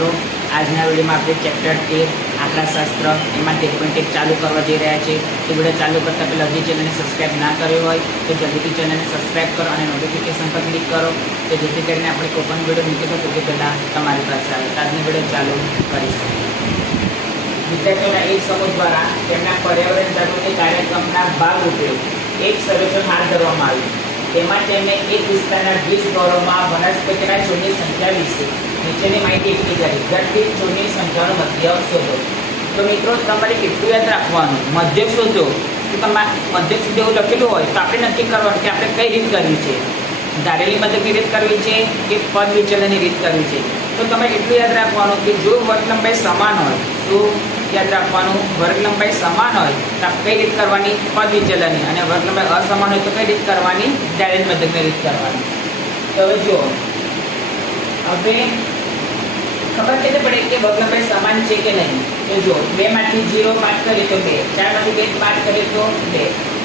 મિત્રો, આજના વિડીયોમાં આપણે ચેપ્ટર 13 આંકડાશાસ્ત્ર એમાં 13.1 ચાલુ કરવા જઈ રહ્યા છીએ. તો વિડીયો ચાલુ કરતાં પહેલાં હજી ચેનલને સબસ્ક્રાઈબ ના કર્યો હોય તો જલ્દીથી ચેનલને સબસ્ક્રાઈબ કરો અને નોટિફિકેશન પર ક્લિક કરો, તો જેથી કરીને આપણે કોઈ પણ વિડીયો મૂકીએ તો સૌથી પહેલાં તમારી પાસે આવે. તો આજનો વિડીયો ચાલુ કરીશું. વિદ્યાર્થીઓના એક સમૂહ દ્વારા તેમના પર્યાવરણ જાગૃતિ કાર્યક્રમના ભાગરૂપે એક સર્વેક્ષણ હાથ ધરવામાં આવ્યું. તેમાં તેમણે એક વિસ્તારના 20 ગાળોમાં વનસ્પતિના છોડની સંખ્યા વિશે નીચેની માહિતી એકઠી કરી. દરેક છોડની સંખ્યાનો મધ્યક શોધો. તો મિત્રો, તમારે કેટલું યાદ રાખવાનું, મધ્યક શોધો. તો તમારે મધ્યક સુધી એવું લખેલું હોય તો આપણે નક્કી કરવાનું કે આપણે કઈ રીત કરવી છે, ધારેલી મધ્યકની રીત કરવી છે કે પદ વિચલનની રીત કરવી છે. તો તમારે એટલું યાદ રાખવાનું કે જો વર્ગ લંબાઈ સમાન હોય તો યાદ રાખવાનું, વર્ગ લંબાઈ સમાન હોય તો કઈ રીત કરવાની, પદ વિચલનની, અને વર્ગ લંબાઈ અસમાન હોય તો કઈ રીત કરવાની, ડાયરેક્ટ મધ્યકની રીત કરવાની. તો હવે જો, હવે ખબર કેવી પડે કે વર્ગ લંબાઈ સમાન છે કે નહીં. તો જો 2 માંથી 0 બાદ કરીએ તો 2, 4 માંથી 2 બાદ કરીએ તો 2,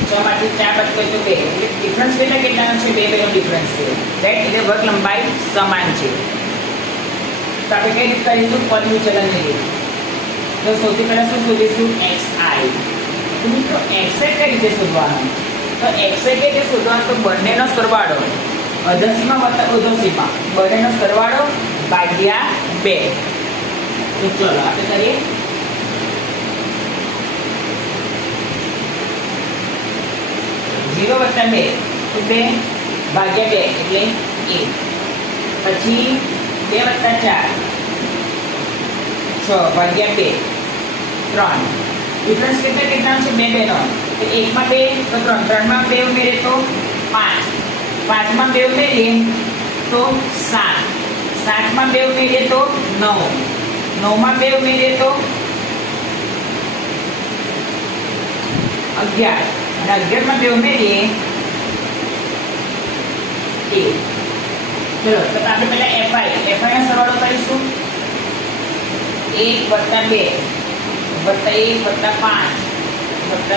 6 માંથી 4 બાદ કરીએ તો 2. એટલે ડિફરન્સ કેટલાનો છે? 2 નો ડિફરન્સ છે, રાઈટ. એટલે વર્ગ લંબાઈ સમાન છે. તો આપણે કઈ રીત કરીશું? પદ વિચલનની રીત. તો સૌથી પહેલા શું શોધીશું? xi. તો મિત્રો, xi કઈ રીતે શોધવાનું? તો xi કઈ રીતે શોધવાનું? તો બંનેનો સરવાળો, અધસીમા વત્તા ઉર્ધ્વસીમા, બંનેનો સરવાળો ભાગ્યા 2. તો ચલો આપણે કરીએ. (0 + 2) તો 2 ભાગ્યા 2 એટલે 1. પછી 2 + 4 6 ભાગ્યા 2 3. ડિફરન્સ કેટલાનો છે? 2 નો. તો 1 માં 2 તો 3, 3 માં 2 ઉમેરીએ તો 5, 5 માં 2 ઉમેરીએ તો 7, 7 માં 2 ઉમેરીએ તો 9, 9 માં 2 ઉમેરીએ તો 11, અને 11 માં 2 ઉમેરીએ 1. ચલો, તો આપણે પહેલા fi નો સરવાળો કરીશું. 1 + 2 + 1 + 5 +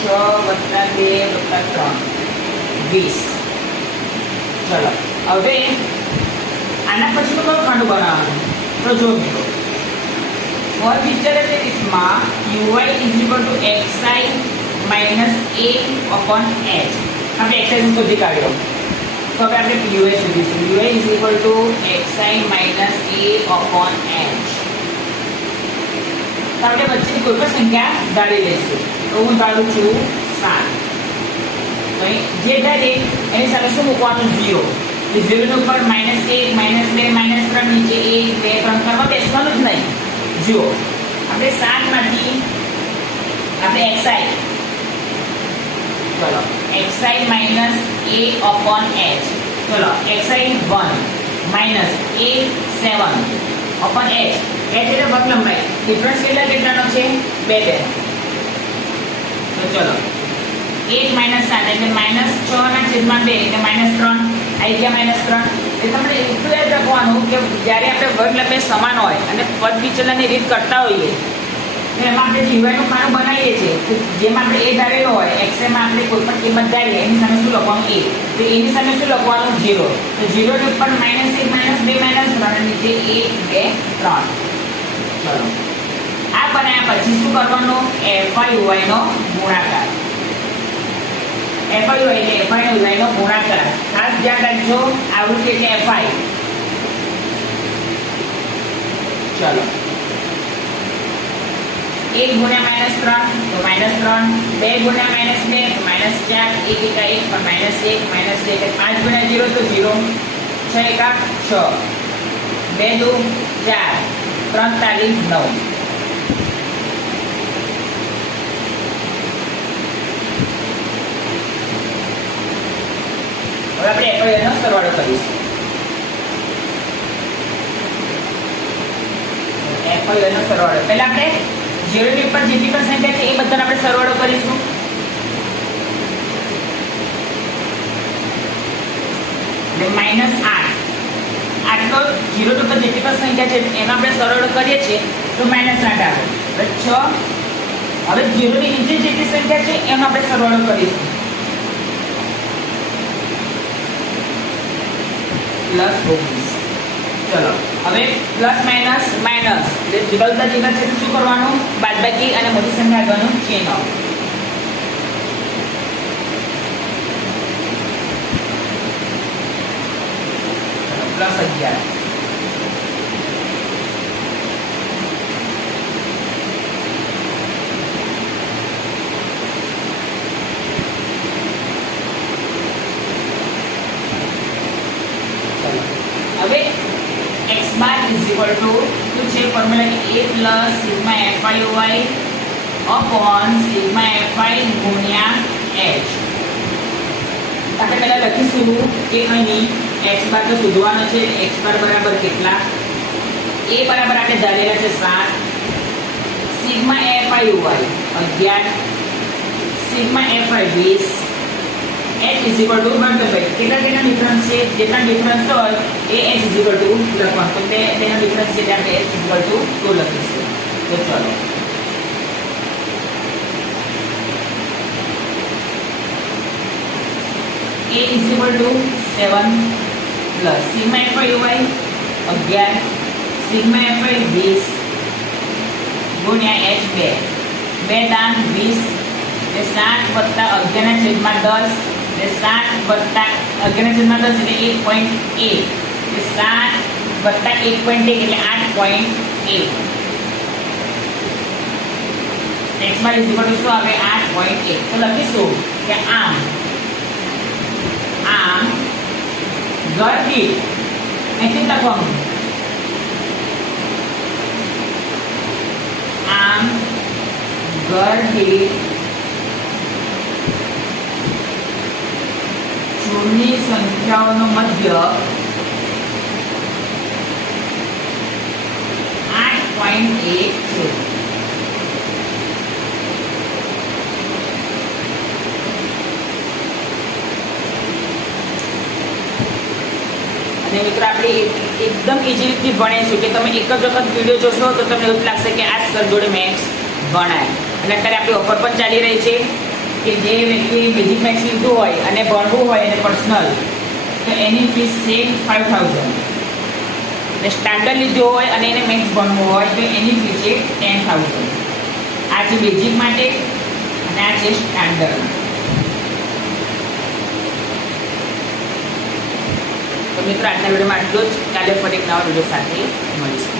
6 + 2 + 3 20. ચલો, હવે આના પછીનું કયું ખાંડું બનાવવાનું? તો જો મિત્રો, પદ વિચલનની રીતમાં ui = xi - a/h. આપણે xi શોધી કાઢ્યો. તો હવે આપણે ui શોધીશું. ui = xi - a/h. તો આપણે વચ્ચેની કોઈ પણ સંખ્યા ધારી લઈશું. તો હું ધારું છું 7. તો જે ધારીએ એની સામે શું મૂકવાનું? 0. તો 0 ની ઉપર -1 -2 -3 નીચે 1 2 3 કરવા બેસવાનું જ નહીં. જુઓ, આપણે 7 માંથી આપણે xi, ચલો xi - a/h. ચલો, xi 1 -a 7/h. h એટલે વર્ગ લંબાઈ. ડિફરન્સ કેટલાનો છે? 2. તો ચલો, 1 - 7 એટલે -6/2 એટલે -3. આવી ગયા -3. એટલે તમારે એટલું યાદ રાખવાનું કે જ્યારે આપણે વર્ગ લંબાઈ સમાન હોય અને પદ વિચલનની રીત કરતા હોઈએ તો એમાં આપણે જીવાયનું ખાનું બનાવીએ છીએ. જેમાં આપણે એ ધારેલો હોય, xi માં આપણે કોઈ પણ કિંમત ધારીએ એની સામે શું લખવાનું? a. તો એની સામે શું લખવાનું? 0. તો 0 ની ઉપર -1 -2 -3 નીચે 1 2 3. ચલો, આ બનાવ્યા પછી શું કરવાનું? fi નો ગુણાકાર. fi એટલે fi નો ગુણાકાર. ખાસ ધ્યાન રાખજો, આવૃત્તિ એટલે fi. ચલો, 1 × -3 તો -3, 2 × -2 તો -4, 1 × 1 પણ -1 એટલે 5 × 0 તો 0, 6 × 6, 2 × 2 4, 3 × 9. હવે આપણે fi નો સરવાળો કરીશું. fi નો સરવાળો પહેલા આપણે 0 ની ઉપર જેટલી પણ સંખ્યા છે એ બધાનો આપણે સરવાળો કરીશું. એટલે -8. આટલો 0 ની ઉપર જેટલી પણ સંખ્યા છે એનો આપણે સરવાળો કરીએ છીએ તો -8 આવે. એટલે 6. હવે 0 ની નીચે જેટલી સંખ્યા છે એનો આપણે સરવાળો કરીશું. +19. ચલો હવે પ્લસ માઇનસ માઇનસ એટલે જુદા જુદા છે શું કરવાનું બાદબાકી અને મોટી સંખ્યા આગળનું ચિહ્ન પ્લસ 11 હવે x bar is equal to શું છે ફોર્મ્યુલા કે a plus sigma fi y upon sigma fi ગુણ્યા h. આપણે પહેલા લખીશું કે અહીં x બાર તો શોધવાનો છે x બાર બરાબર કેટલા a બરાબર આપણે ધારેલા છે 7 sigma fi y 11 sigma fi 20 h is equal to કેટલા ડિફરન્સ છે જેટલા ડિફરન્સ હોય એ h is equal to લખવાનું તો તેનો ડિફરન્સ છે એટલે આપણે h is equal to 2 લખીશું. તો ચલો a is equal to 7 plus sigma fi y 11 sigma fi 20 ગુણ્યા h 2 2 દાન 20 એટલે 7 વત્તા 11 ના છેદમાં 10 7 વત્તા 11 છેદમાં 10 એટલે 1.8 એટલે 7 વત્તા 1.8 એટલે 8.8 x bar is equal to શું આવે 8.8 તો લખીશું કે આમ ઘર દીઠ અહીંથી લખવાનું આમ ઘર દીઠ જોડની સંખ્યાઓનો મધ્ય 8.1 છે. અને મિત્રો આપણે એકદમ ઈઝી રીતથી ભણીશું કે તમે એક જ વખત વિડીયો જોશો તો તમને એવું લાગશે કે આ સર જોડે મેથ્સ ભણાય. અને અત્યારે આપણી ઓફર પણ ચાલી રહી છે કે જે વ્યક્તિ બેઝિક મેથ્સ લીધું હોય અને ભણવું હોય અને પર્સનલ તો એની ફીસ છે 5000 અને સ્ટાન્ડર્ડ લીધું હોય અને એને મેથ્સ ભણવું હોય તો એની ફી છે 10000. આ છે બેઝિક માટે અને આ છે સ્ટાન્ડર્ડ. તો મિત્રો આજના વિડીયોમાં આટલું જ. કાલે ફરી એક નવા વિડીયો સાથે મળીશું.